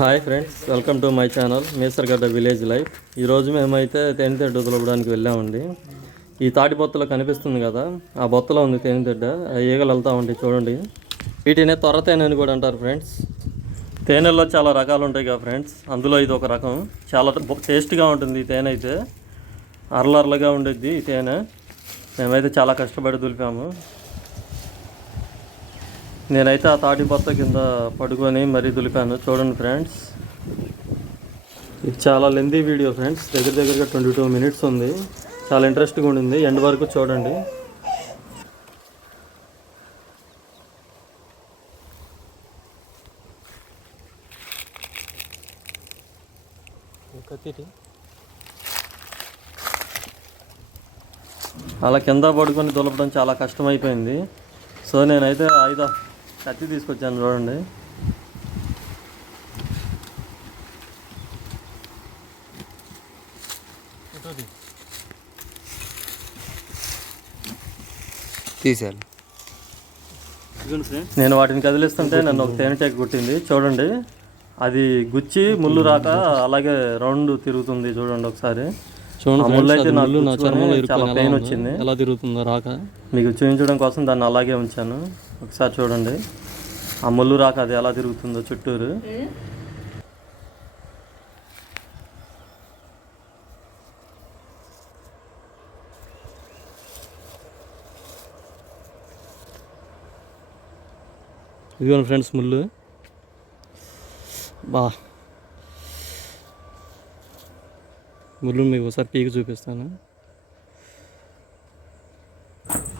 Hi friends welcome to my channel Mesargadda village life ఈరోజు మేమైతే తేనెతెడ్డ వదలడానికి వెళ్ళామండి. ఈ తాటి బొత్తలో కనిపిస్తుంది కదా ఆ బొత్తలో ఉంది తేనెతెడ్డ ఆ ఈగలు వెళ్తామండి ఉంటాయి చూడండి. వీటినే త్వర తేనె అని కూడా అంటారు ఫ్రెండ్స్ తేనెల్లో చాలా రకాలు ఉంటాయి కదా ఫ్రెండ్స్ అందులో ఇది ఒక రకం. చాలా టేస్ట్గా ఉంటుంది ఈ తేనె అయితే. అరలర్లగా ఉండేది ఈ తేనె. మేమైతే చాలా కష్టపడి దులిపాము. నేనైతే ఆ తాటి బత్త కింద పడుకొని మరీ దులిపాను. చూడండి ఫ్రెండ్స్. ఇది చాలా లెందీ వీడియో ఫ్రెండ్స్. దగ్గర దగ్గరగా ట్వంటీ టూ మినిట్స్ ఉంది. చాలా ఇంట్రెస్టింగ్ ఉండింది. ఎండ్ వరకు చూడండి. అలా కింద పడుకొని దులపడం చాలా కష్టమైపోయింది. సో నేనైతే ఐదు కత్తి తీసుకొచ్చాను చూడండి. తీసాను నేను వాటిని కదిలిస్తుంటే నన్ను ఒక తేనెటీగ కుట్టింది. చూడండి. అది గుచ్చి ముళ్ళు రాక అలాగే రౌండ్ తిరుగుతుంది చూడండి ఒకసారి. చూడండి ముళ్ళు అయితే నా చర్మంలో ఇరుక్కొని పెయిన్ వచ్చింది. ఎలా తిరుగుతుందో రాక. మీకు చూపించడం కోసం దాన్ని అలాగే ఉంచాను. ఒకసారి చూడండి. ఆ ముళ్ళు రాక అది ఎలా తిరుగుతుందో చుట్టూరు. ఇదిగోండి ఫ్రెండ్స్ ముళ్ళు. బా. ముళ్ళు మీకు ఒకసారి పీకి చూపిస్తాను.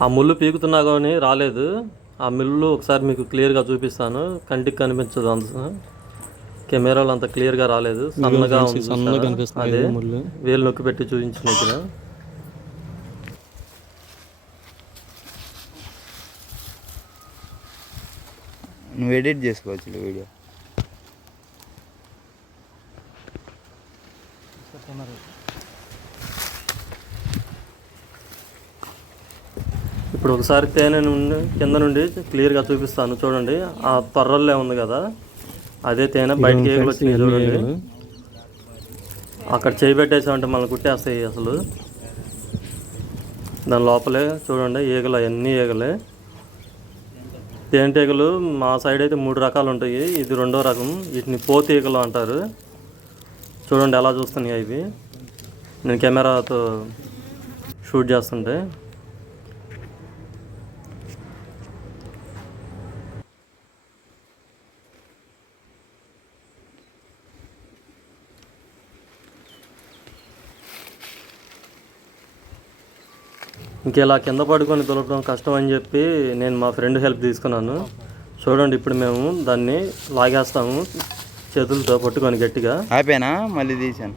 ఆ ముళ్ళు పీకుతున్నా కానీ రాలేదు. ఆ ముళ్ళు ఒకసారి మీకు క్లియర్గా చూపిస్తాను. కంటికి కనిపించదు అంత. కెమెరాలో అంత క్లియర్గా రాలేదు. సన్నగా ఉంది సన్నగా చూసారా? కనిపిస్తుంది అదే వేలు నొక్కి పెట్టి చూపించిన ఇక్కడ. నువ్వు ఎడిట్ చేసుకోవచ్చు వీడియో. ఇప్పుడు ఒకసారి తేనె నుండి కింద నుండి క్లియర్గా చూపిస్తాను. చూడండి ఆ తొర్రల్లే ఉంది కదా అదే తేనె బయటికి ఏగులు వచ్చినాయి చూడండి. అక్కడ చేయి పెట్టేసామంటే మనల్ని కుట్టేస్తాయి అసలు. దాని లోపలే చూడండి ఈగలు అవన్నీ ఈగలే. తేనెటీగలు మా సైడ్ అయితే మూడు రకాలు ఉంటాయి. ఇది రెండో రకం వీటిని పోతి ఈగలు అంటారు. చూడండి ఎలా చూస్తున్నాయి ఇవి. నేను కెమెరాతో షూట్ చేస్తుంటే. ఇంకెలా కింద పడుకొని దులపడం కష్టం అని చెప్పి నేను మా ఫ్రెండ్ హెల్ప్ తీసుకున్నాను. చూడండి ఇప్పుడు మేము దాన్ని లాగేస్తాము చేతులతో పట్టుకొని గట్టిగా. ఆపేనా? మళ్ళీ తీసాను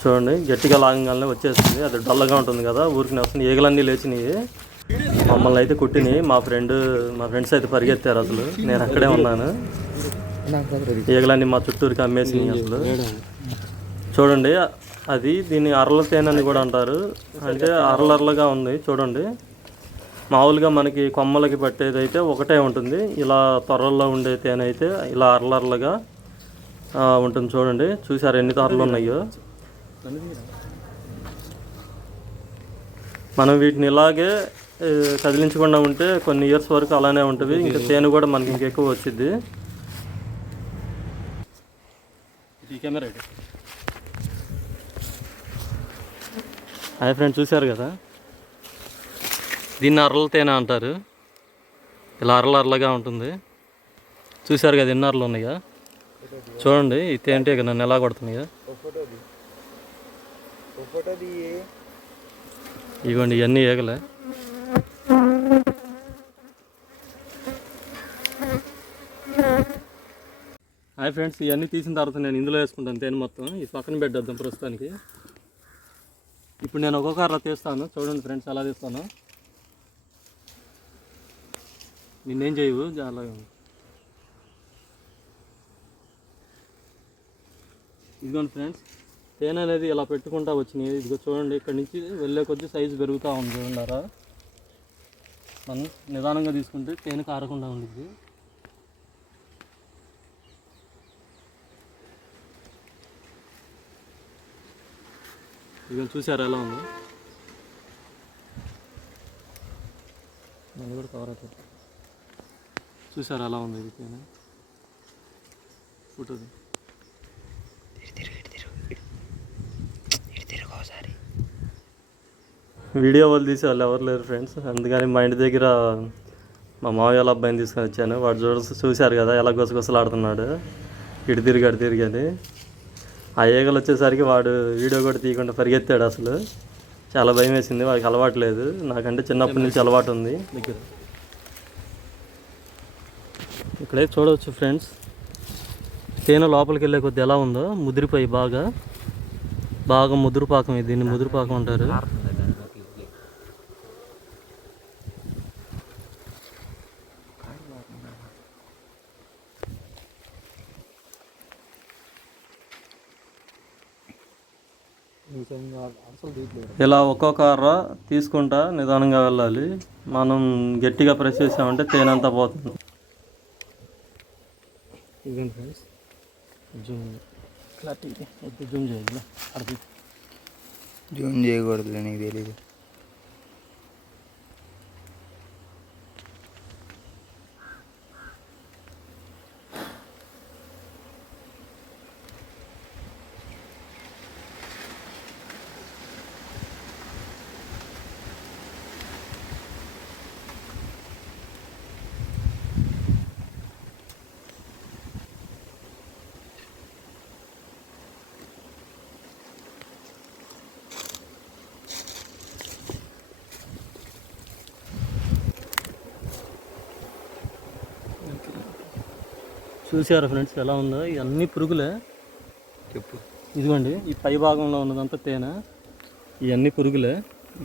చూడండి గట్టిగా లాగంగానే వచ్చేస్తుంది. అది డల్లగా ఉంటుంది కదా ఊరికి వస్తుంది ఈగలన్నీ లేచినాయి. మమ్మల్ని అయితే కుట్టినాయి. మా ఫ్రెండ్ మా ఫ్రెండ్స్ అయితే పరిగెత్తారు అసలు. నేను అక్కడే ఉన్నాను. ఈగలన్నీ మా చుట్టూరికి అమ్మేసినాయి అసలు. చూడండి అది దీన్ని అరల తేనె అని కూడా అంటారు. అంటే అరలర్లగా ఉంది చూడండి. మామూలుగా మనకి కొమ్మలకి పట్టేది అయితే ఒకటే ఉంటుంది. ఇలా త్వరల్లో ఉండే తేనె అయితే ఇలా అరలర్లుగా ఉంటుంది చూడండి. చూసారు ఎన్ని తారలు ఉన్నాయో? మనం వీటిని ఇలాగే కదిలించకుండా ఉంటే కొన్ని ఇయర్స్ వరకు అలానే ఉంటుంది. ఇంకా తేనె కూడా మనకి ఇంకెక్కువ వచ్చింది ఈ కెమెరా హాయ్ ఫ్రెండ్స్ చూశారు కదా? దీన్ని అరల తేనె అంటారు? ఇలా అరల అరలగా ఉంటుంది. చూశారు కదా ఎన్ని అరలు ఉన్నాయా? చూడండి ఈ తేనెటీగ నన్ను ఎలా కొడుతున్నాయా. ఇవ్వండి ఇవన్నీ ఈగలే హాయ్ ఫ్రెండ్స్ ఇవన్నీ తీసిన తర్వాత నేను ఇందులో వేసుకుంటాను తేనె మొత్తం. ఈ పక్కన పెట్టేద్దాం ప్రస్తుతానికి. ఇప్పుడు నేను ఒక్కొక్క అర్ర తీస్తాను. చూడండి ఫ్రెండ్స్ ఎలా తీస్తాను. నిన్నేం చేయవు చాలా ఇదిగోండి ఫ్రెండ్స్ తేనె అనేది ఇలా పెట్టుకుంటా వచ్చినాయి? ఇదిగో చూడండి ఇక్కడ నుంచి వెళ్ళే కొద్దీ సైజు పెరుగుతూ ఉంది చూడండారా మనం నిదానంగా తీసుకుంటే తేనె కారకుండా ఉండిద్ది. ఇక చూసారా ఎలా ఉందో? మళ్ళీ కూడా కవర్ అవుతుంది. చూసారా ఎలా ఉంది ఇది తేనె ఫోటో వీడియో వాళ్ళు తీసే వాళ్ళు ఎవరు లేరు ఫ్రెండ్స్ అందుకని మా ఇంటి దగ్గర మా మామయ్య వాళ్ళ అబ్బాయిని తీసుకొని వచ్చాను. వాడు చూడ చూశారు కదా ఎలా గుసగుసలాడుతున్నాడు ఇటు తిరిగి అటు తిరిగి అని. ఆ ఈగలు వచ్చేసరికి వాడు వీడియో కూడా తీయకుండా పరిగెత్తాడు అసలు. చాలా భయం వేసింది వాడికి అలవాటు లేదు. నాకంటే చిన్నప్పటి నుంచి అలవాటు ఉంది. దగ్గర ఇక్కడైతే చూడవచ్చు ఫ్రెండ్స్. తేనె లోపలికి వెళ్ళే కొద్ది ఎలా ఉందో. ముదిరిపోయి బాగా. బాగా ముదురుపాకం ఇది దీన్ని ముదురుపాకం అంటారు. ఇలా ఒక్కొక్క కర్ర తీసుకుంటా నిదానంగా వెళ్ళాలి. మనం గట్టిగా ప్రెస్ చేసామంటే తేనె అంతా పోతుంది. ఫ్రెండ్స్ జూమ్ క్లారిటీ జూమ్ చేయాలి జూమ్ చేయకూడదులే నీకు తెలీదు. చూసారా ఫ్రెండ్స్ ఎలా ఉందో? ఇవన్నీ పురుగులే. చెప్పు. ఇదిగోండి ఈ పై భాగంలో ఉన్నదంతా తేనె. ఇవన్నీ పురుగులే.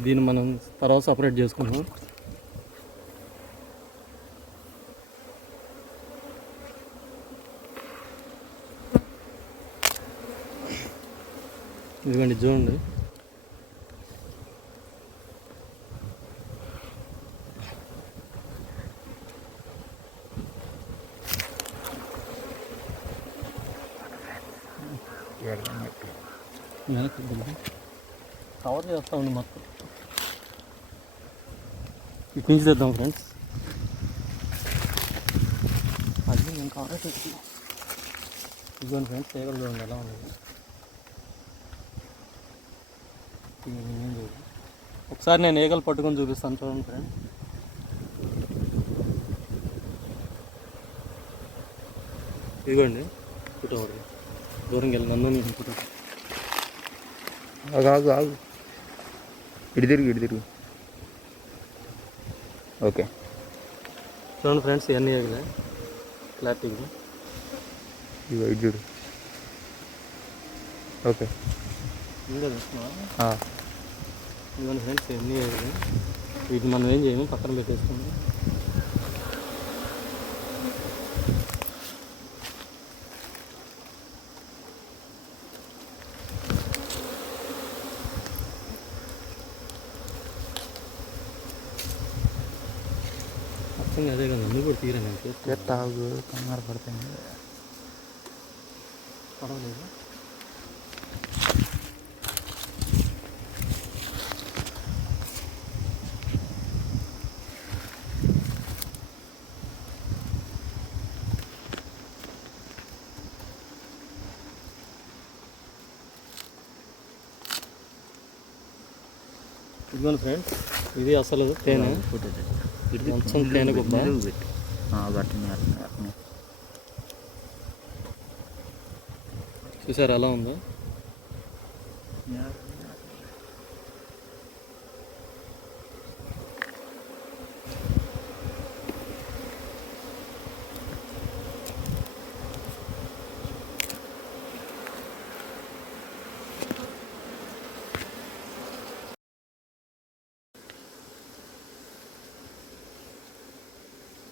దీన్ని మనం తర్వాత సపరేట్ చేసుకున్నాం ఇదిగోండి చూడండి. వెనక్కి కవర్ చేస్తామండి మొత్తం ఇటు నుంచి తెద్దాం ఫ్రెండ్స్ అది నేను కవర్ చేసి ఇదిగోండి ఫ్రెండ్స్ తీగలు చూడండి ఎలా ఉంది ఒకసారి నేను ఏగలు పట్టుకొని చూపిస్తాను చూడండి ఫ్రెండ్స్ ఇదిగోండి ఫోటో ఒకటి. దూరంగా వెళ్ళి నన్ను ఫోటో ఆగు ఆగు ఆగు. ఇటు తిరుగు ఇటు తిరుగు. ఓకే. చూడండి ఫ్రెండ్స్ ఇవన్నీ క్లారిటీగా ఇగో ఇటు చూడు. ఓకే. ఫ్రెండ్స్ ఇవన్నీ వీటిని మనం ఏం చేయము? పక్కన పెట్టేసుకుందాం అర్థం అదే కదా నువ్వు కూడా తీరా నేను చేస్తాను చెత్త ఆగు కంగారు పడతాయి పడవలేదు ఇదిగోండి ఫ్రెండ్స్ ఇది అసలు తేనె కొంచెం తేనె గుబ్బ అట్నే అట్నే చూసారు ఎలా ఉందో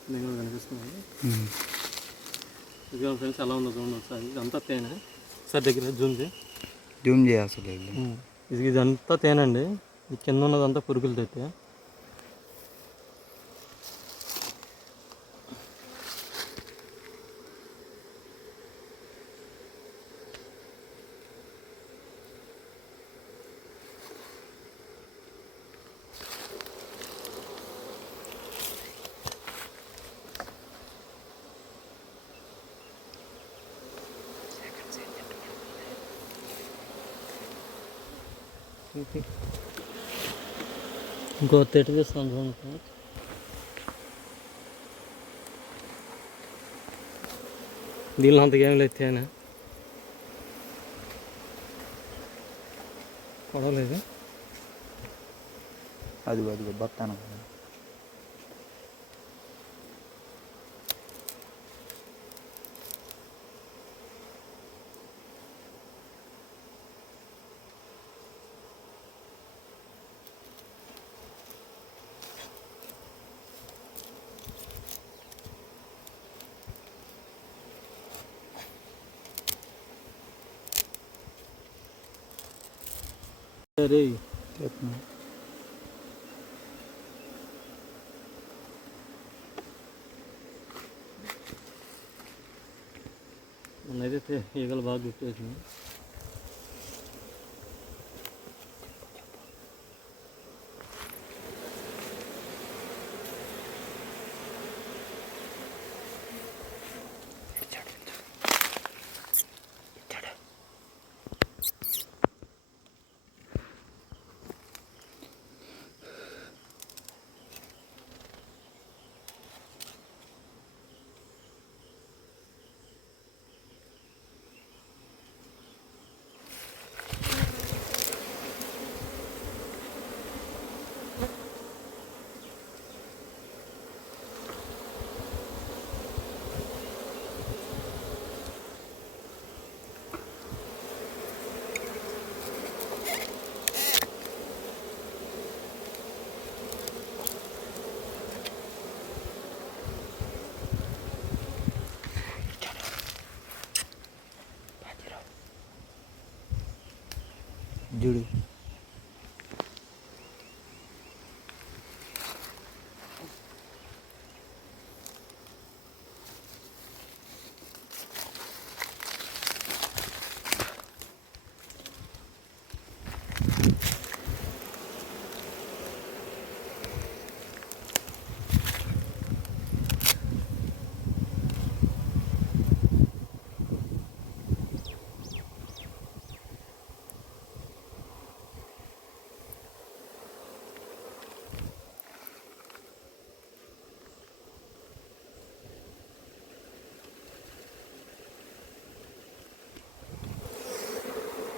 నేను కనిపిస్తున్నాను ఉమ్. ఇదిగో ఫ్రెండ్స్ ఒకసారి ఇదంతా తేనె? సార్ దగ్గర జూమ్ చేయి. జూమ్ చేయ అసలు ఇది. ఇది ఇదంతా తేనండి. ఈ కింద ఉన్నదంతా పురుగులు తెత్తే ఇంకో తెట్టు తీస్తాను చూడండి ఫ్రెండ్స్ దీనిలో అంతగా ఏం లేదు తేనె పడవలేదు అది అది బతాను సరే మొన్నైతే ఈగలు బాగా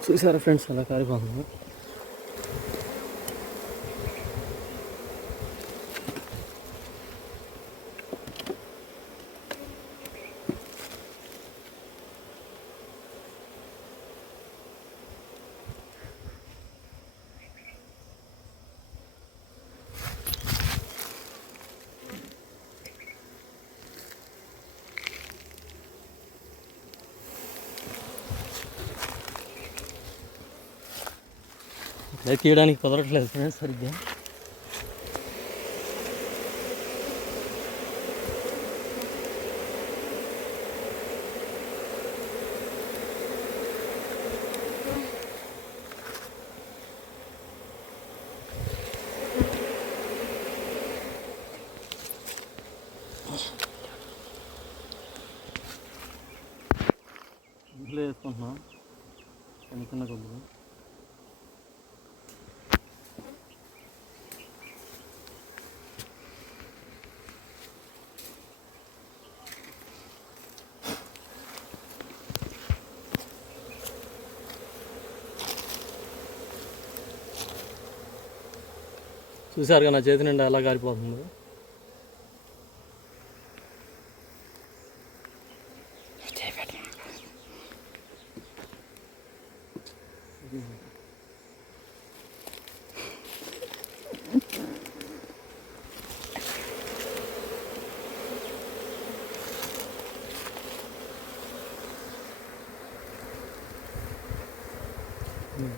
చూసారా ఫ్రెండ్స్ అలా కారిపోతుంది అది తీయడానికి కుదరట్లేదు ఫ్రెండ్స్ సరిగ్గా. వేసుకుంటున్నాం చిన్న చిన్న కొద్దిగా. చూసారుగా నా చేతి నిండా ఎలా కారిపోతుందో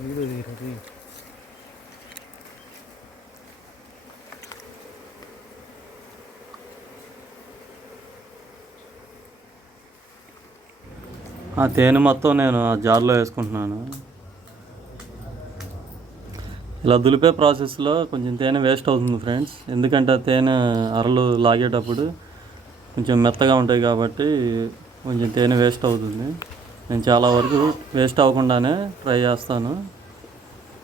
వీడియో ఆ తేనె మొత్తం నేను ఆ జార్లో వేసుకుంటున్నాను. ఇలా దులిపే ప్రాసెస్లో కొంచెం తేనె వేస్ట్ అవుతుంది ఫ్రెండ్స్. ఎందుకంటే ఆ తేనె అరలు లాగేటప్పుడు కొంచెం మెత్తగా ఉంటాయి కాబట్టి కొంచెం తేనె వేస్ట్ అవుతుంది. నేను చాలా వరకు వేస్ట్ అవ్వకుండానే ట్రై చేస్తాను.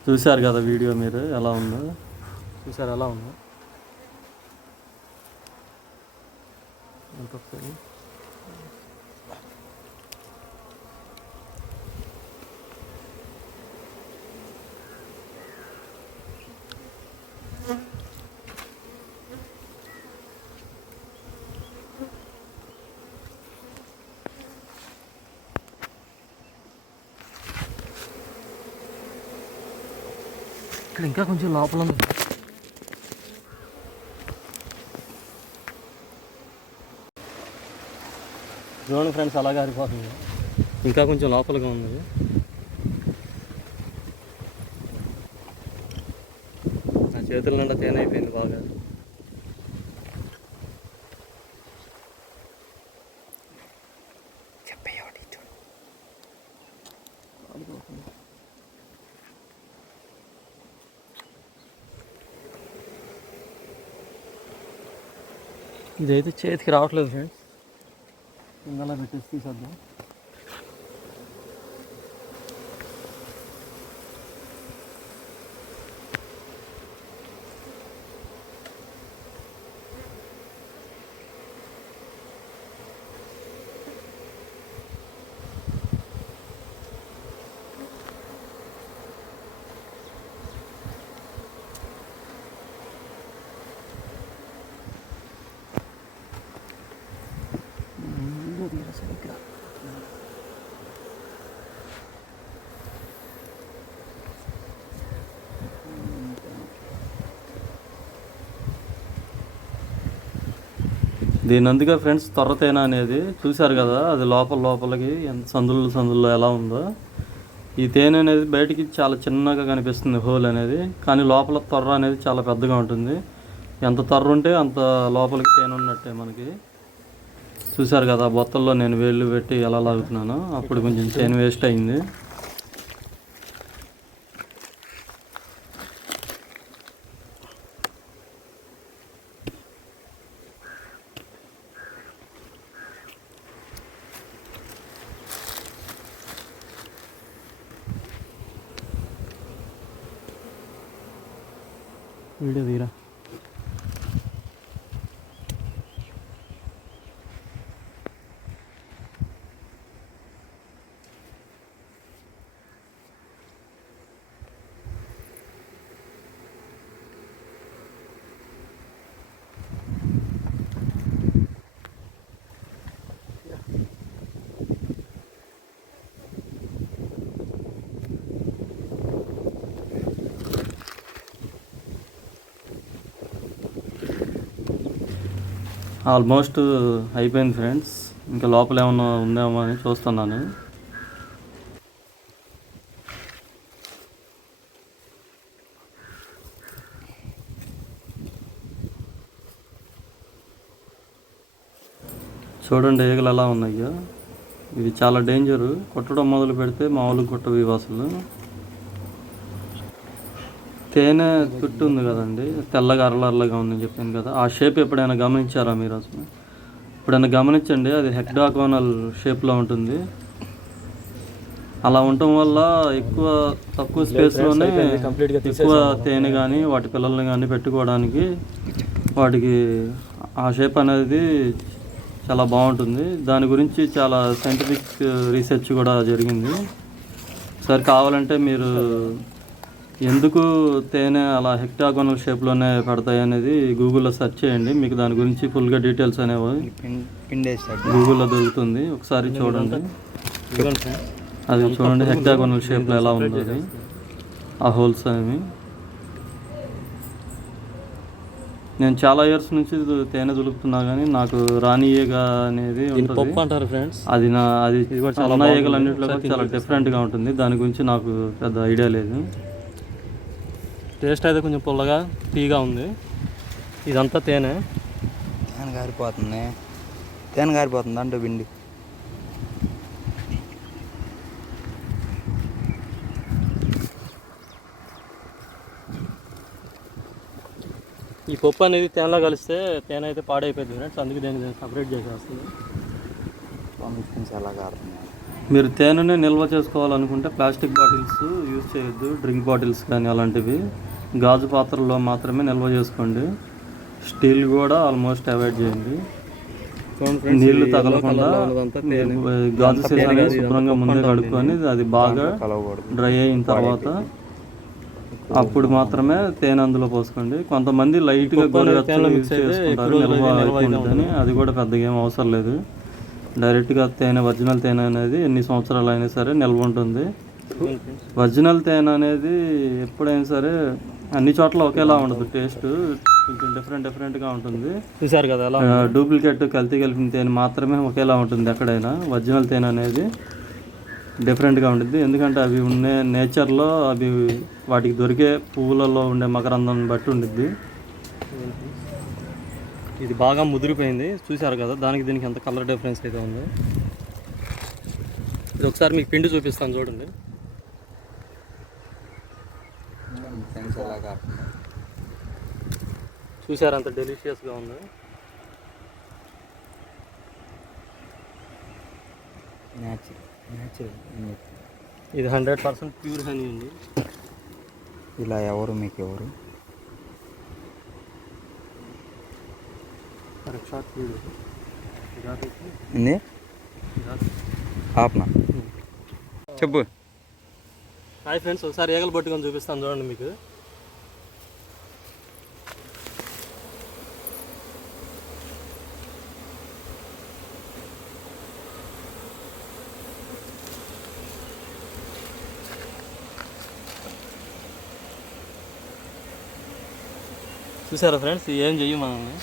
చూశారు కదా వీడియో మీరు ఎలా ఉందో? చూసారు ఎలా ఉందో? ఇంకొకసారి ఇక్కడ ఇంకా కొంచెం లోపల ఉంది. చూడండి ఫ్రెండ్స్ అలాగే ఆరిపోతుంది. ఇంకా కొంచెం లోపలగా ఉంది. నా చేతుల నిండా తేనె అయిపోయింది బాగా. ఇదైతే చేతికి రావట్లేదు ఫ్రెండ్స్ ఇందలా పెట్టేసి తీసేద్దాం. దీని అందుకే ఫ్రెండ్స్ తొర్రతేన అనేది చూశారు కదా అది లోపల లోపలికి ఎంత సందులు సందుల్లో ఎలా ఉందో. ఈ తేనె అనేది బయటికి చాలా చిన్నగా కనిపిస్తుంది హోల్ అనేది కానీ లోపల తొర్ర అనేది చాలా పెద్దగా ఉంటుంది. ఎంత తొర్ర ఉంటే అంత లోపలికి తేనె ఉన్నట్టే మనకి. చూశారు కదా ఆ బొత్తల్లో నేను వేళ్ళు పెట్టి ఎలా లాగుతున్నాను అప్పుడు కొంచెం తేనె వేస్ట్ అయింది. వీడియో తీరా ఆల్మోస్ట్ అయిపోయింది ఫ్రెండ్స్. ఇంకా లోపల ఏమన్నా ఉందేమో అని చూస్తున్నాను. చూడండి ఈగలు ఎలా ఉన్నాయో. ఇవి చాలా డేంజరు. కొట్టడం మొదలు పెడితే మామూలుగా కొట్టవి అసలు తేనె చుట్టూ ఉంది కదండి తెల్లగా అరలర్లగా ఉందని చెప్పాను కదా ఆ షేప్ ఎప్పుడైనా గమనించారా మీరు అసలు? ఎప్పుడైనా గమనించండి అది హెక్డాకోనల్ షేప్లో ఉంటుంది. అలా ఉండటం వల్ల ఎక్కువ తక్కువ స్పేస్లోనే ఎక్కువ తేనె కానీ వాటి పిల్లల్ని కానీ పెట్టుకోవడానికి వాటికి ఆ షేప్ అనేది చాలా బాగుంటుంది. దాని గురించి చాలా సైంటిఫిక్ రీసెర్చ్ కూడా జరిగింది. ఒకసారి కావాలంటే మీరు ఎందుకు తేనె అలా హెక్టాగోనల్ షేప్లోనే పడతాయి అనేది గూగుల్లో సెర్చ్ చేయండి. మీకు దాని గురించి ఫుల్గా డీటెయిల్స్ అనేవి గూగుల్లో దొరుకుతుంది. ఒకసారి చూడండి. అది చూడండి హెక్టాగోనల్ షేప్లో ఎలా ఉంది అది ఆ హోల్స్ అనేవి. నేను చాలా ఇయర్స్ నుంచి తేనె దులుపుతున్నా కానీ నాకు రాణి ఈగ అనేది ఉంటుంది. అంటారు ఫ్రెండ్స్ అది నా అది ఉన్న ఈగలు అన్నింటిలో చాలా డిఫరెంట్గా ఉంటుంది. దాని గురించి నాకు పెద్ద ఐడియా లేదు. టేస్ట్ అయితే కొంచెం పుల్లగా తీగా ఉంది. ఇదంతా తేనె. తేనె గారిపోతుంది. తేనె గారిపోతుంది అంటూ పిండి. ఈ పప్పు అనేది తేనెలో కలిస్తే తేనె అయితే పాడైపోయింది ఫ్రెండ్స్ అందుకే దీన్ని సపరేట్ చేసేస్తుంది పంపించి కారుతుంది మీరు తేనెని నిల్వ చేసుకోవాలనుకుంటే ప్లాస్టిక్ బాటిల్స్ యూజ్ చేయొద్దు డ్రింక్ బాటిల్స్ కానీ అలాంటివి. గాజు పాత్రల్లో మాత్రమే నిల్వ చేసుకోండి. స్టీల్ కూడా ఆల్మోస్ట్ అవాయిడ్ చేయండి. నీళ్ళు తగలకుండా. గాజు సీసాని శుభ్రంగా ముందే కడుక్కొని అది బాగా డ్రై అయిన తర్వాత అప్పుడు మాత్రమే తేనె అందులో పోసుకోండి. కొంతమంది లైట్గా గోరువెచ్చగా యూజ్ చేసుకుంటారు నిల్వ అది కూడా పెద్దగా ఏం అవసరం లేదు. డైరెక్ట్గా తేనె ఒరిజినల్ తేనె అనేది ఎన్ని సంవత్సరాలు అయినా సరే నిల్వ ఉంటుంది. ఒరిజినల్ తేనె అనేది ఎప్పుడైనా సరే అన్ని చోట్ల ఒకేలా ఉండదు. టేస్ట్ కొంచెం డిఫరెంట్ డిఫరెంట్గా ఉంటుంది. చూసారు కదా డూప్లికేట్ కల్తీ కలిపిన తేనె మాత్రమే ఒకేలా ఉంటుంది ఎక్కడైనా. ఒరిజినల్ తేనె అనేది డిఫరెంట్గా ఉంటుంది. ఎందుకంటే అవి ఉండే నేచర్లో అవి వాటికి దొరికే పువ్వులలో ఉండే మకరందాన్ని బట్టి ఉండిద్ది. ఇది బాగా ముదిరిపోయింది. చూసారు కదా దానికి దీనికి ఎంత కలర్ డిఫరెన్స్ అయితే ఉందో. ఇది ఒకసారి మీకు పిండి చూపిస్తాను చూడండి. చూసారు అంత డెలిషియస్గా ఉంది. ఇది హండ్రెడ్ పర్సెంట్ ప్యూర్ హనీ ఉంది ఇలా ఎవరు మీకు ఎవరు? ఏంది ఆపనా? చెప్పు. హాయ్ ఫ్రెండ్స్ ఒకసారి ఏగలు పట్టుకొని చూపిస్తాను చూడండి మీకు. చూసారా ఫ్రెండ్స్ ఏం చెయ్యి మనల్ని?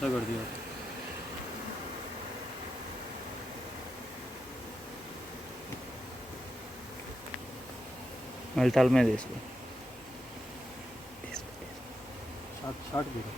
ఫోటో కొడుతీ మళ్ళీ తల మీద తీసుకో షార్ట్ షార్ట్ వీడియో